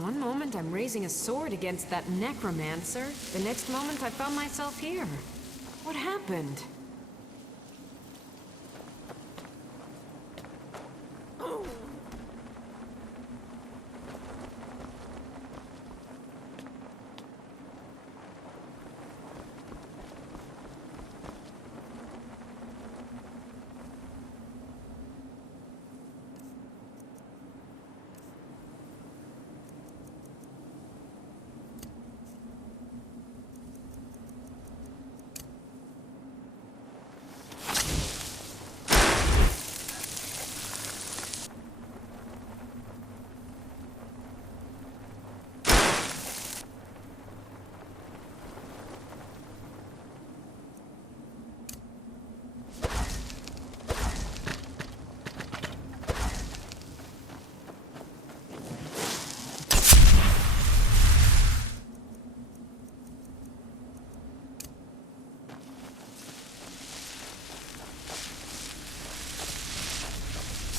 One moment I'm raising a sword against that necromancer. The next moment I found myself here. What happened?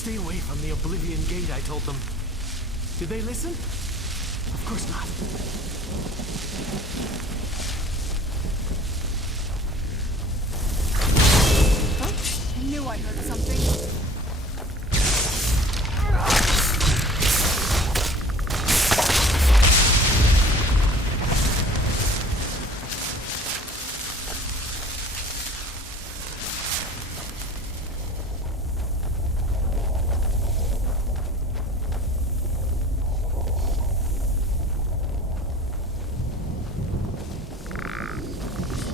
Stay away from the Oblivion Gate, I told them. Did they listen? Of course not. Huh? I knew I heard something.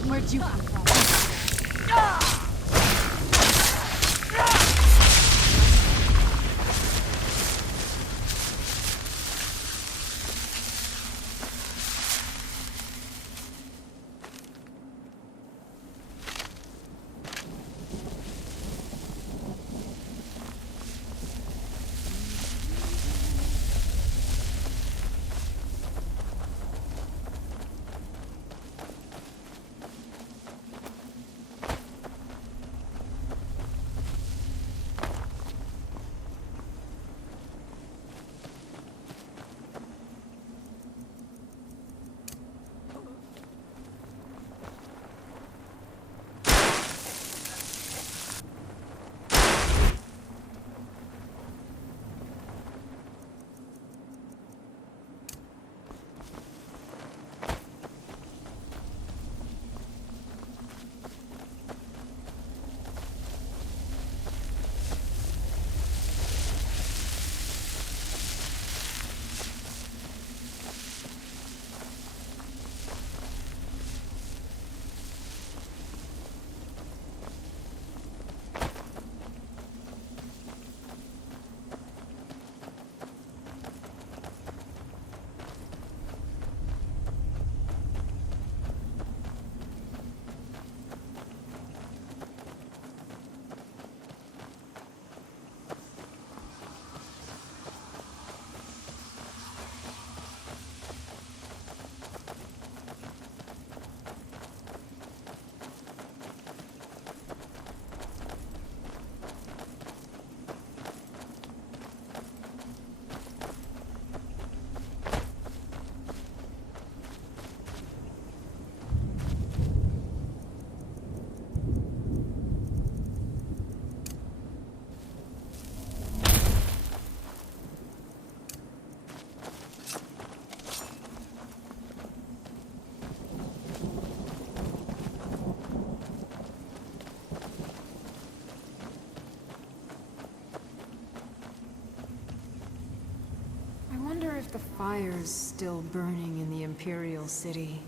Where'd you come from? If the fire's still burning in the Imperial City.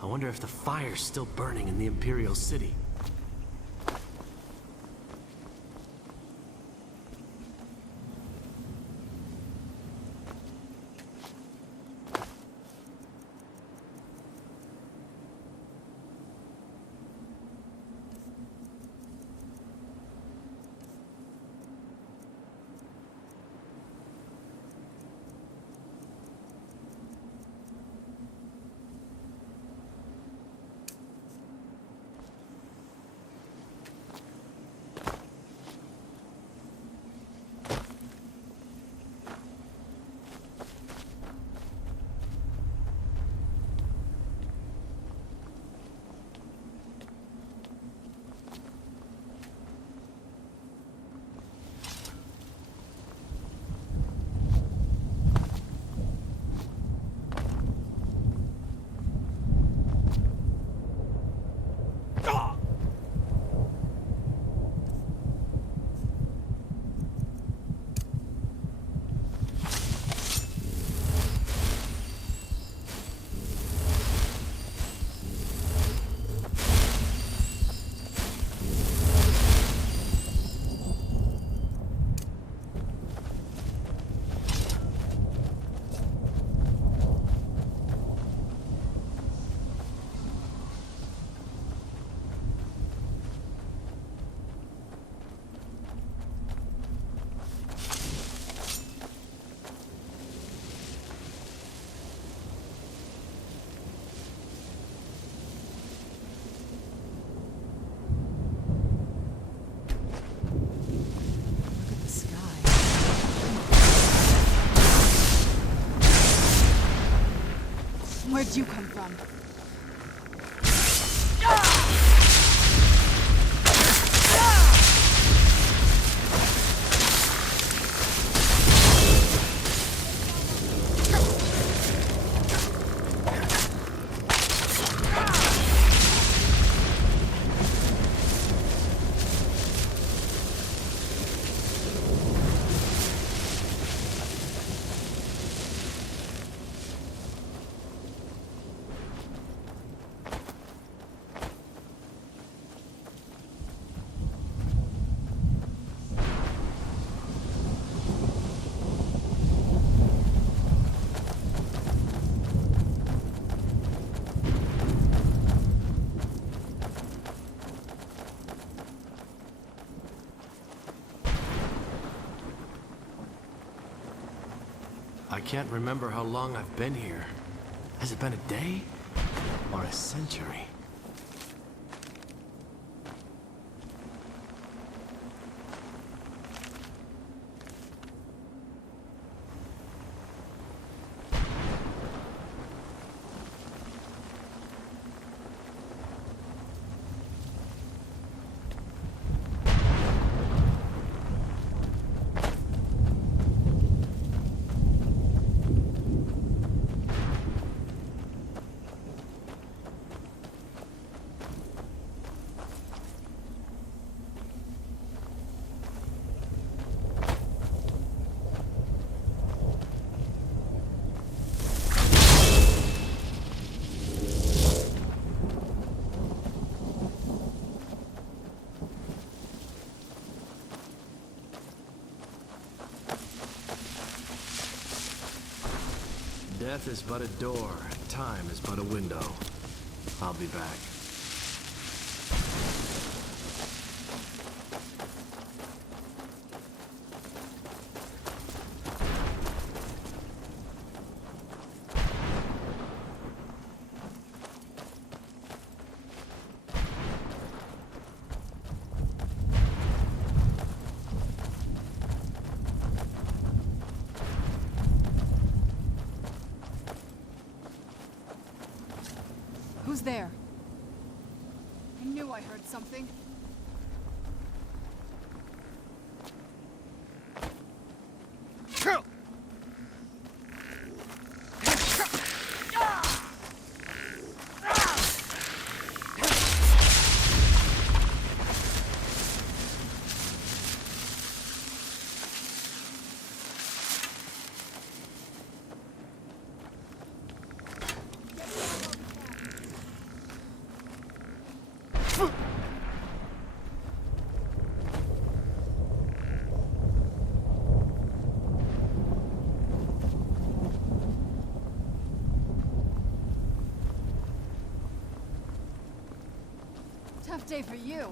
I wonder if the fire's still burning in the Imperial City. Where'd you come from? I can't remember how long I've been here. Has it been a day? Or a century? Death is but a door, time is but a window. I'll be back. Who's there? I knew I heard something. Tough day for you.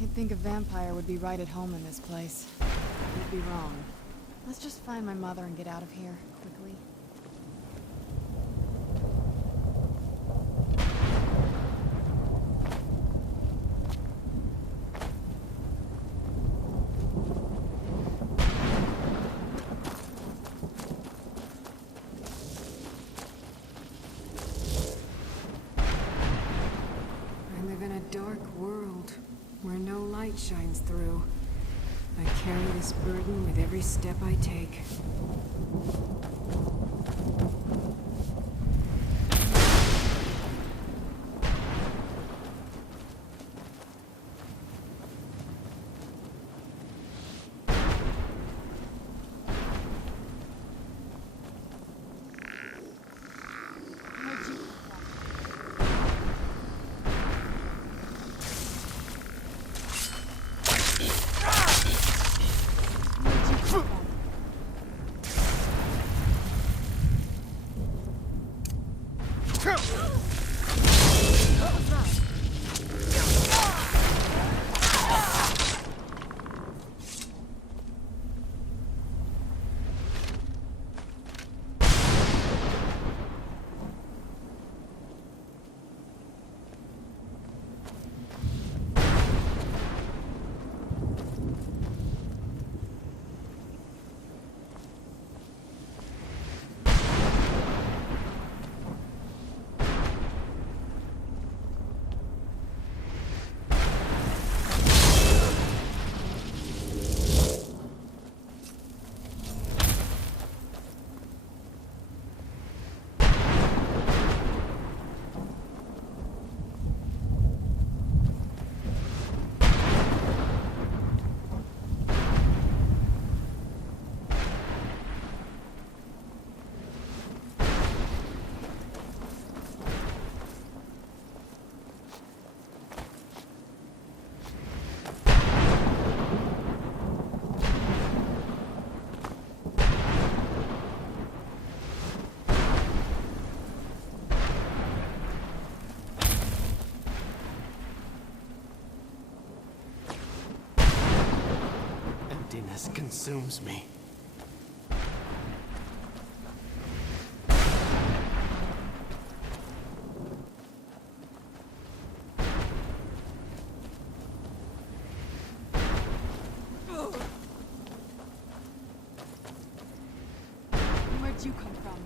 You'd think a vampire would be right at home in this place. You'd be wrong. Let's just find my mother and get out of here, quickly. I live in a dark world where no light shines through. I carry this burden with every step I take. What was that? Emptiness consumes me. Where'd you come from?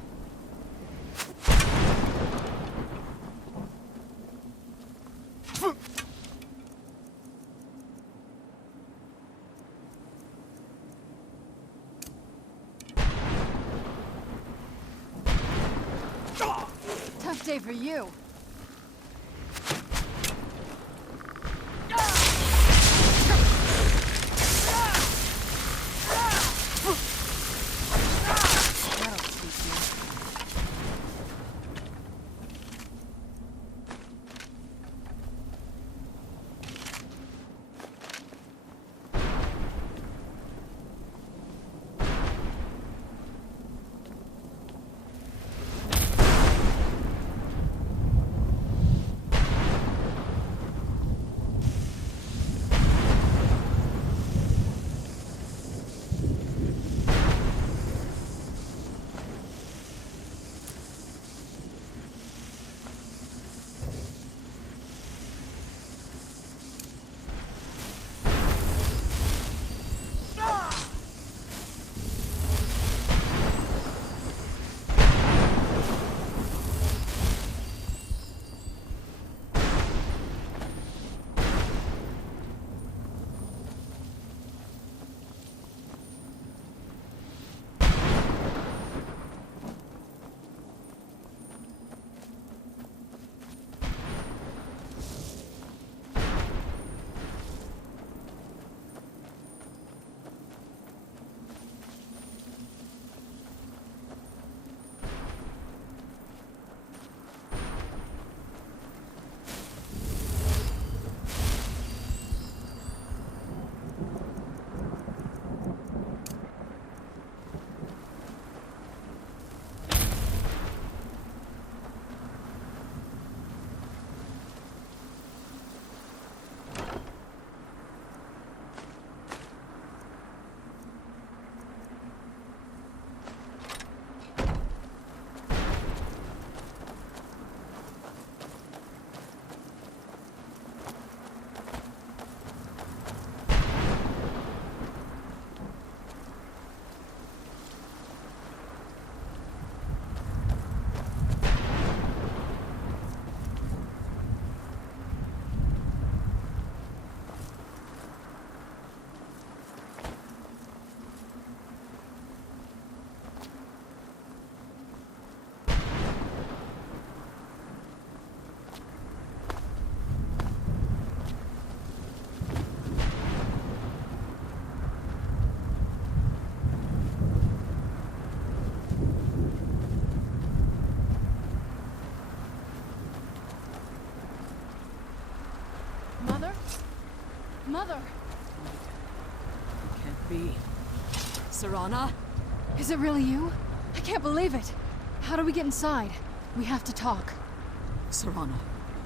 Tough day for you. That'll teach you. Mother! It can't be. Serana? Is it really you? I can't believe it. How do we get inside? We have to talk. Serana,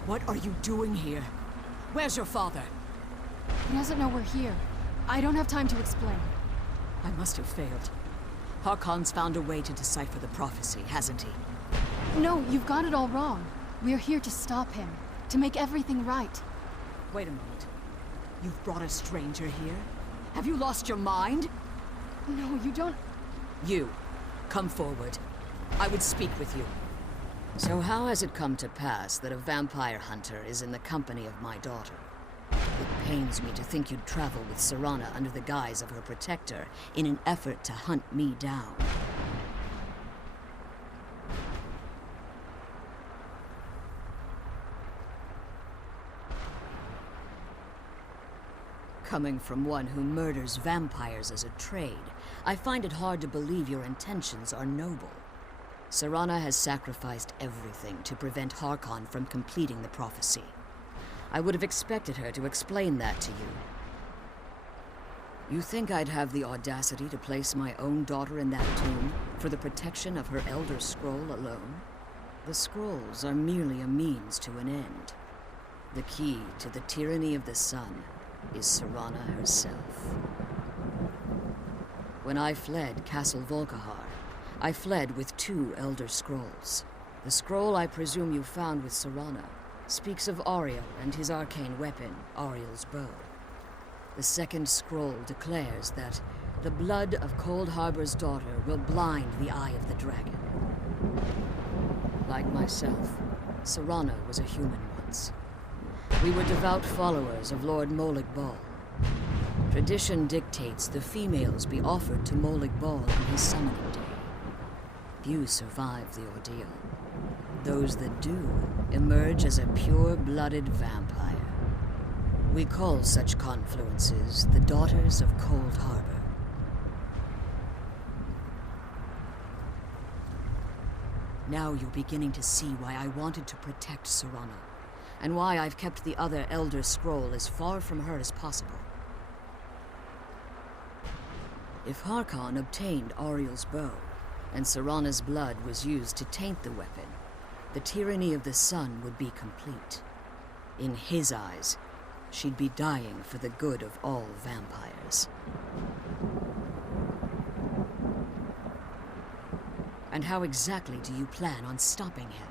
what are you doing here? Where's your father? He doesn't know we're here. I don't have time to explain. I must have failed. Harkon's found a way to decipher the prophecy, hasn't he? No, you've got it all wrong. We're here to stop him, to make everything right. Wait a moment. You've brought a stranger here? Have you lost your mind? No, you don't... You, come forward. I would speak with you. So how has it come to pass that a vampire hunter is in the company of my daughter? It pains me to think you'd travel with Serana under the guise of her protector in an effort to hunt me down. Coming from one who murders vampires as a trade, I find it hard to believe your intentions are noble. Serana has sacrificed everything to prevent Harkon from completing the prophecy. I would have expected her to explain that to you. You think I'd have the audacity to place my own daughter in that tomb for the protection of her Elder Scroll alone? The scrolls are merely a means to an end. The key to the tyranny of the sun is Serana herself. When I fled Castle Volkihar, I fled with 2 Elder Scrolls. The scroll I presume you found with Serana speaks of Ariel and his arcane weapon, Ariel's bow. The second scroll declares that the blood of Cold Harbor's daughter will blind the eye of the dragon. Like myself, Serana was a human once. We were devout followers of Lord Molig Bal. Tradition dictates the females be offered to Molig Bal on his summoning day. Few survive the ordeal. Those that do emerge as a pure-blooded vampire. We call such confluences the Daughters of Cold Harbor. Now you're beginning to see why I wanted to protect Serana, and why I've kept the other Elder Scroll as far from her as possible. If Harkon obtained Ariel's bow, and Serana's blood was used to taint the weapon, the tyranny of the sun would be complete. In his eyes, she'd be dying for the good of all vampires. And how exactly do you plan on stopping him?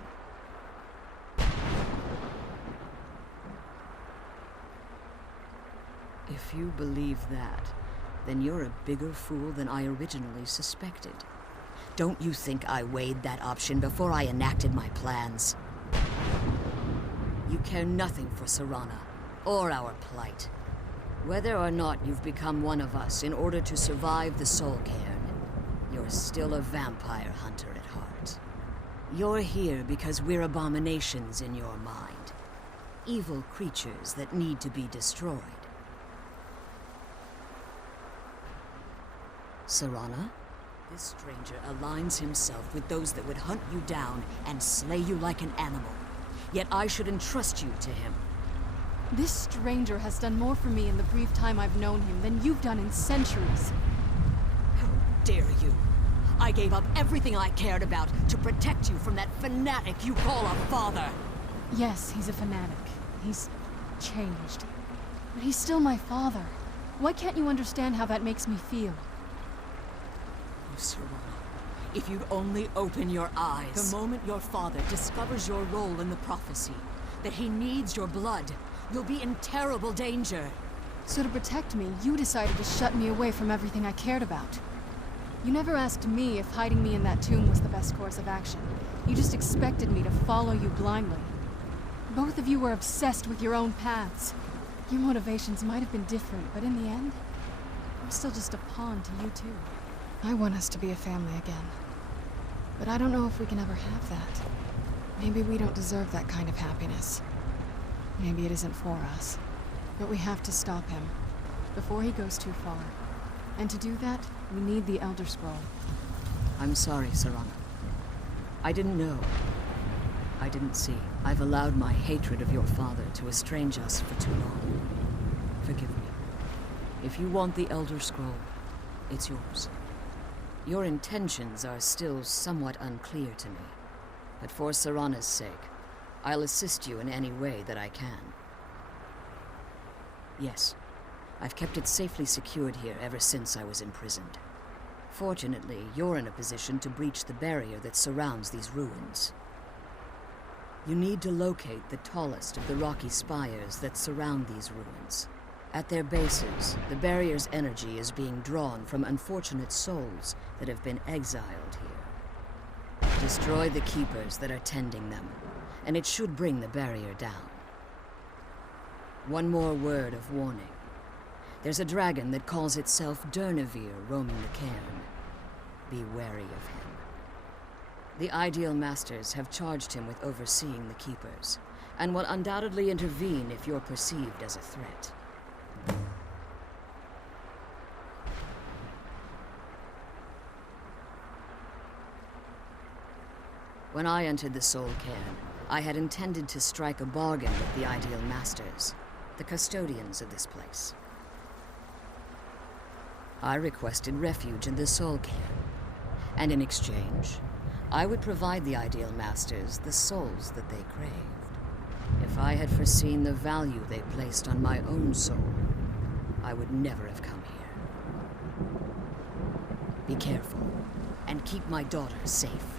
If you believe that, then you're a bigger fool than I originally suspected. Don't you think I weighed that option before I enacted my plans? You care nothing for Serana, or our plight. Whether or not you've become one of us in order to survive the Soul Cairn, you're still a vampire hunter at heart. You're here because we're abominations in your mind. Evil creatures that need to be destroyed. Serana? This stranger aligns himself with those that would hunt you down and slay you like an animal. Yet I should entrust you to him. This stranger has done more for me in the brief time I've known him than you've done in centuries. How dare you! I gave up everything I cared about to protect you from that fanatic you call a father! Yes, he's a fanatic. He's changed. But he's still my father. Why can't you understand how that makes me feel? Oh, Serana, if you'd only open your eyes. The moment your father discovers your role in the prophecy, that he needs your blood, you'll be in terrible danger. So to protect me, you decided to shut me away from everything I cared about. You never asked me if hiding me in that tomb was the best course of action. You just expected me to follow you blindly. Both of you were obsessed with your own paths. Your motivations might have been different, but in the end, I'm still just a pawn to you two. I want us to be a family again. But I don't know if we can ever have that. Maybe we don't deserve that kind of happiness. Maybe it isn't for us. But we have to stop him, before he goes too far. And to do that, we need the Elder Scroll. I'm sorry, Serana. I didn't know. I didn't see. I've allowed my hatred of your father to estrange us for too long. Forgive me. If you want the Elder Scroll, it's yours. Your intentions are still somewhat unclear to me, but for Serana's sake, I'll assist you in any way that I can. Yes, I've kept it safely secured here ever since I was imprisoned. Fortunately, you're in a position to breach the barrier that surrounds these ruins. You need to locate the tallest of the rocky spires that surround these ruins. At their bases, the barrier's energy is being drawn from unfortunate souls that have been exiled here. Destroy the keepers that are tending them, and it should bring the barrier down. One more word of warning. There's a dragon that calls itself Durnevere roaming the cairn. Be wary of him. The Ideal Masters have charged him with overseeing the keepers, and will undoubtedly intervene if you're perceived as a threat. When I entered the Soul Cairn, I had intended to strike a bargain with the Ideal Masters, the custodians of this place. I requested refuge in the Soul Cairn, and in exchange, I would provide the Ideal Masters the souls that they craved. If I had foreseen the value they placed on my own soul, I would never have come here. Be careful, and keep my daughter safe.